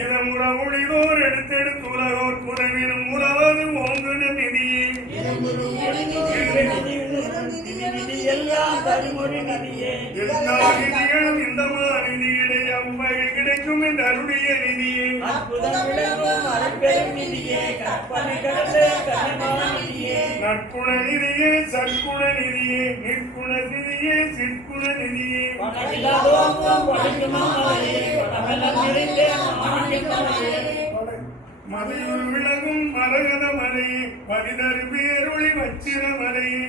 இடமுறமொழிதோர் எடுத்தெடுத்து உலகோர் புறவிலும் உறவது ஓங்குன நிதியே நிதிகளும் இந்த நிதியிலே அவ்வகை கிடைக்கும் என்று அருடைய நிதியே நற்குண நிதியே சற்குண நிதியே நிற்குண நிதியே சிற்குண நிதியே மதையுள் விளங்கும் மரகத மலையே பதினறு பேரொளி வச்சிர மலையே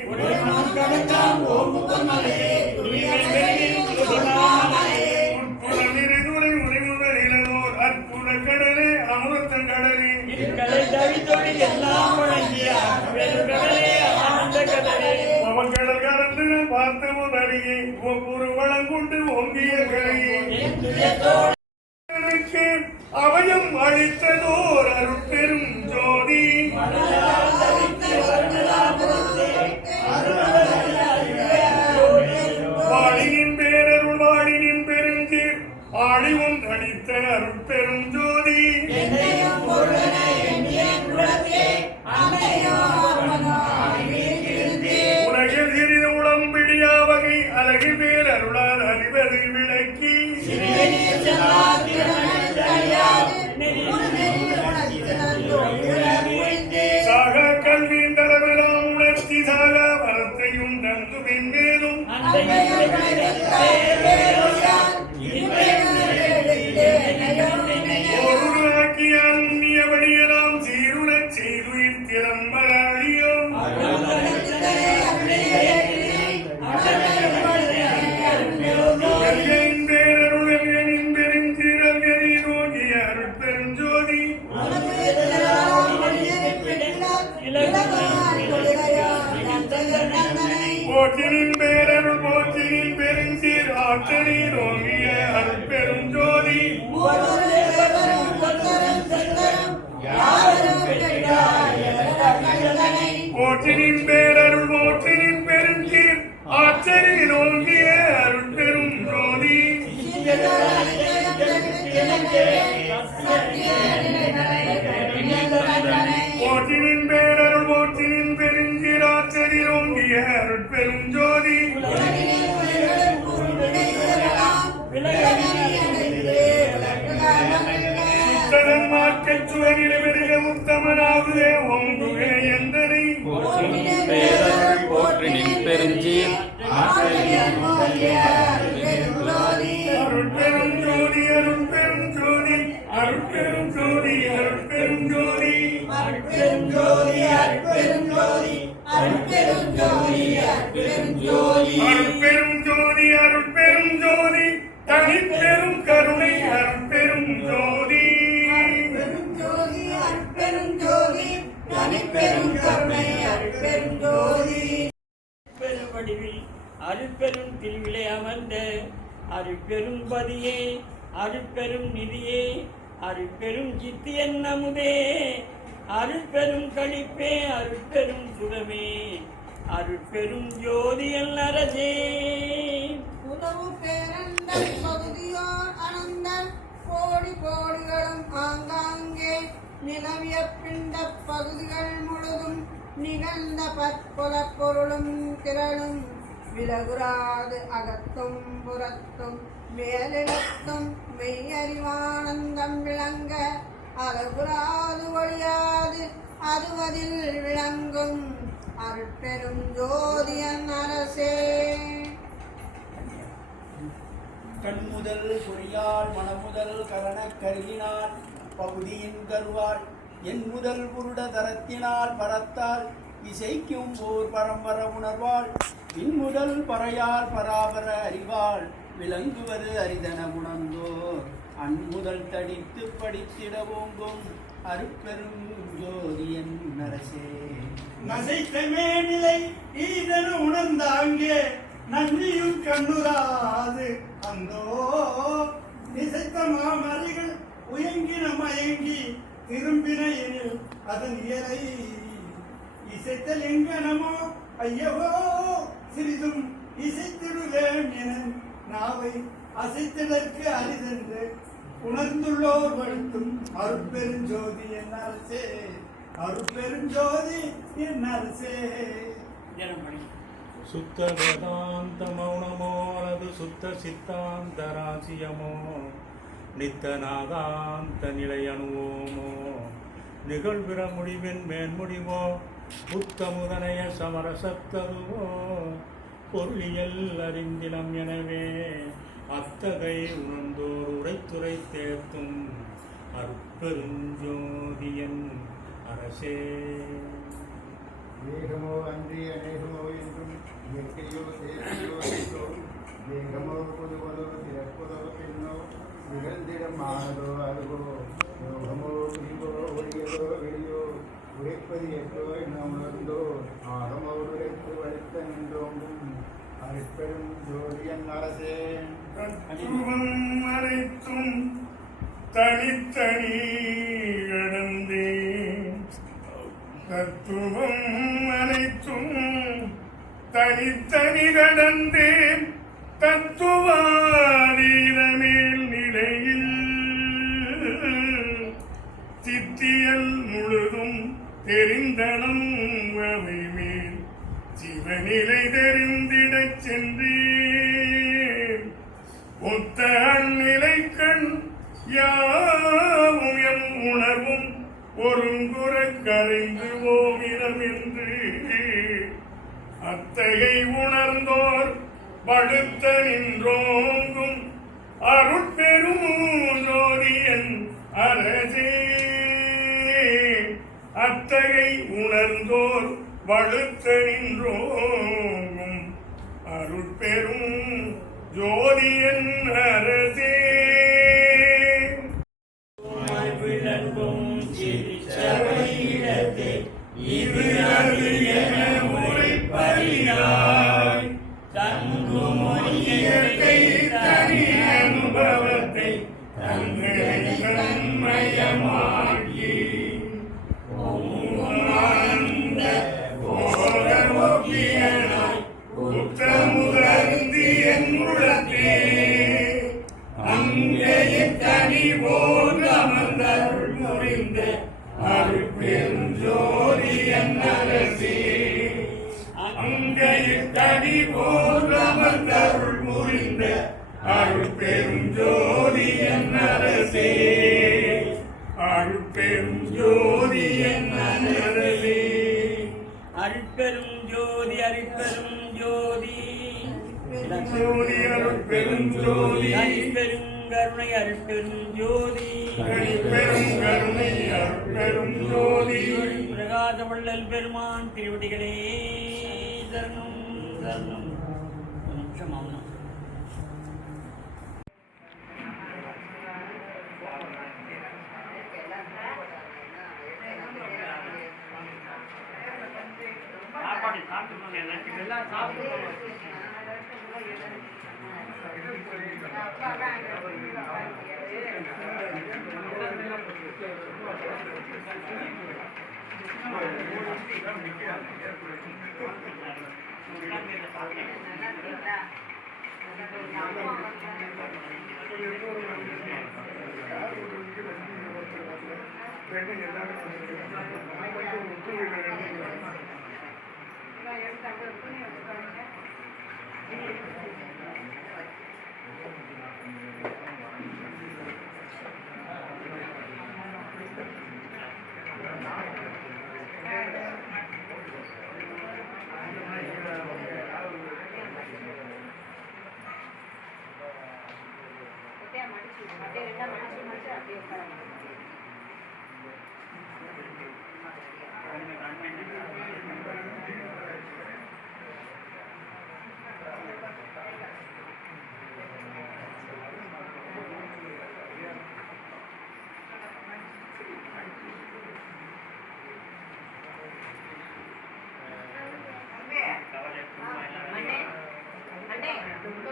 உட்புறநிறைதுறை உரைமுதல் இளனோர் அற்புத கடலே அமிர்த கடலே அவன்கடல் கலந்து பார்த்த முதலியே ஒவ்வொரு வளங்கொண்டு ஓங்கிய கரையே அவயம் அளித்ததோர் அருட்பெரும் ஜோதி வாழினின் பேரருள் வாழினின் பெருஞ்சீர் ஆழிவும் அளித்த அருட்பெரும் ஜோதி உலகில் சிறிது உடம்பிடியா வகை அழகு பேரருளால் அறிவது விளக்கி சாக கல்வியின் தரவெல்லாம் உணர்த்தி சாக வரத்தையும் தந்து பின்பேதும் ஒருவராக்கிய அந்நிய வழியெல்லாம் சீருளச் செய்துயிர் திறம்பராளியும் போற்றினின் பேரருள் போற்றினின் பெருஞ்சீர் ஆற்றலில் ஓங்கிய அருட்பெரும் ஜோதி போற்றினின் பேரருள் போற்றினின் பெருஞ்சீர் ஆற்றலில் ஓங்கிய அருட்பெரும் ஜோதி போற்றினின் பேரருள் போற்றினின் பெருஞ்சீர் ஆற்றலில் ஓங்கிய அருட்பெரும் ஜோதி சுத்ததன் மாற்றச் சுவரில் பெருக முத்தமனாகுதே ஒங்குக எந்தனை போற்றினின் பெருஞ்சீர் அருட்பெரும் ஜோதி அருட்பெரும் ஜோதி அருட்பெரும் ஜோதி அருட்பெரும் ஜோதி அருட்பெரும் ஜோதி அருட்பெரும் ஜோதி அருட்பெரும் ஜோதி அருட்பெரும் ஜோதி அருட்பெரும் ஜோதி அருட்பெரும் ஜோதி தனிப்பெரும் கருணை அருட்பெரும் ஜோதி அருட்பெரும் ஜோதி அருட்பெரும் ஜோதி தனிப்பெரும் கருணை அருட்பெரும் ஜோதி பெருவடிவில் அருட்பெரும் திருவிழை அமர்ந்த அருட்பெரும் பதியே அருட்பெரும் நிதியே அருட்பெரும் சித்தியன் அமுதே அருட்பெரும் களிப்பே அருட்பெரும் சுகமே அருட்பெரும் ஜோதியல் அரசே உதவு பேரண்டல் பகுதியோர் அனந்தன் கோடி கோடிகளும் ஆங்காங்கே நிலவிய பிண்ட பகுதிகள் முழுதும் நிகழ்ந்த பற்பொல பொருளும் திரளும் விலகுறாது அகத்தும் புறத்தும் மேலிடத்தும் மெய்யறிவானந்தம் விளங்க அழகுறாது ஒழியாது அதுவதில் விளங்கும் அருட்பெரும் ஜோதியன் அரசே. கண்முதல் குறியால் மனமுதல் கரண கருகினால் பகுதியின் கருவாள் என் முதல் புருட தரத்தினால் பரத்தால் இசைக்கும் ஓர் பரம்பர உணர்வாள் இன்முதல் பறையால் பராபர அறிவாள் விளங்குவது அரிதன உணர்ந்தோர் அன்முதல் தடித்து படித்திட ஓங்கும் அருட்பெரும் ஜோதியன் அரசே. நசைத்தமே நிலை ஈதன உணர்ந்தாங்கே நன்றியும் கண்ணுராது அந்தோ நிசைத்த மாமரிகள் உயங்கின மயங்கி திரும்பின எனில் அதன் இயலை இசைத்தல் எங்கனமோ ஐயவோ சிறிதும் இசைத்திடுவேன் என நாவை அசைத்ததற்கு அரிதென்று உணர்ந்துள்ளோர் வழுத்தும் அருட்பெருஞ்சோதி என் அரசே, அருட்பெருஞ்சோதி என் அரசே. சுத்த வேதாந்த மௌனமோ அல்லது சுத்த சித்தாந்த ராசியமோ, நித்த நாகாந்த நிலை அணுவோமோ, நிகழ்விற முடிவின் மேன்முடிவோ, புத்த முதனைய சமரசத்ததுவோ, பொருளியல் அறிந்திலம். எனவே அத்தகை உணர்ந்தோர் உரைத்துரை தேர்த்தும் அருட்பெருஞ்சோதியன் அரசே. தேகமோ அன்றி அநேகமோ என்றும் இயற்கையோ செயற்கையோ என்றோ, தேகமோ புதுவதோ சிறப்புதோ பெண்ணோ, நிகழ்ந்திடம் ஆனதோ அதுவோ, யோகமோ புரிவோ ஒளியதோ வெளியோ, உரைப்பது எட்டோ என்ன உணர்ந்தோ, ஆகமோ உரைத்து வலித்த நின்றோங்கும் அருட்பெரும் ஜோதியன் அரசே. தத்துவம் அனைத்தும் தனித்தனி கடந்தேன், தத்துவம் அனைத்தும் தனித்தனி கடந்தேன், தத்துவாதீனமேல் நிலையில் சித்தியல் முழுதும் தெரிந்தனம் அவை மேல் சிவநிலை தெரிந்திடச் சென்றேன். ஒத்த அந்நிலை கண் யாவும் எம் உணர்வும் ஒருங்குற கரைந்து ஓமிடம் என்று அத்தகை உணர்ந்தோர் படுத்த நின்றோங்கும் அருட்பெரும் ஜோதியன் அரசே. அத்தகை உணர்ந்தோர் வழுத்த நின்றோங்கும் அருட்பெரும் ஜோதியன் அரசே. விளங்கும் சிறிச்சபையிடத்தே இது அது என உரைப்பறியாய், தங்குமொழியத்தை தனி அனுபவத்தை தன்மயமாகி ஆனந்த போகமோக்கியனாய் புத்தமுதந்தி என் உளத்தே, அங்கையின் தனி போல் அமர்ந்தருள் முறிந்த அருட்பெருஞ்சோதி என் அரசே. அங்கையின் தனி போல் அமர்ந்தருள் முறிந்த அருட்பெருஞ்சோதி என் அரசே. அருட்பெருஞ்சோதி என் அரசே. அருட்பெரும் ஜோதி அருட்பெரும் ஜோதி ஜோதி அருட்பெருஞ்சோதி, அருட்பெரும் கருணை அருட்பெரும் ஜோதி, பெரும் கருணை அருட்பெரும் ஜோதி. பிரகாச வள்ளல் பெருமான் திருவடிகளே சரணம் சரணம். ஒரு நிமிஷம் மௌனம்.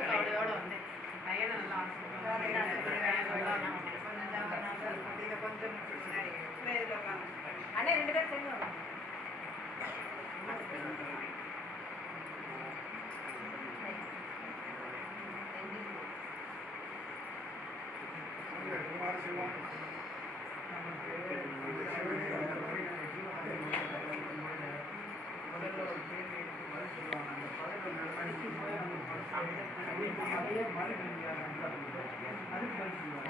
கவலையோட வந்து பையனை நல்லா குமார் சிவம் நமக்கு முதல்ல ஒரு கேள்வி பதில் சொல்லுவாங்க. அந்த பதில் படிக்கும் போது நமக்கு அதே மாதிரி அது பதில் சொல்லுவாங்க.